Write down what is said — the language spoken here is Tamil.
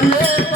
நானே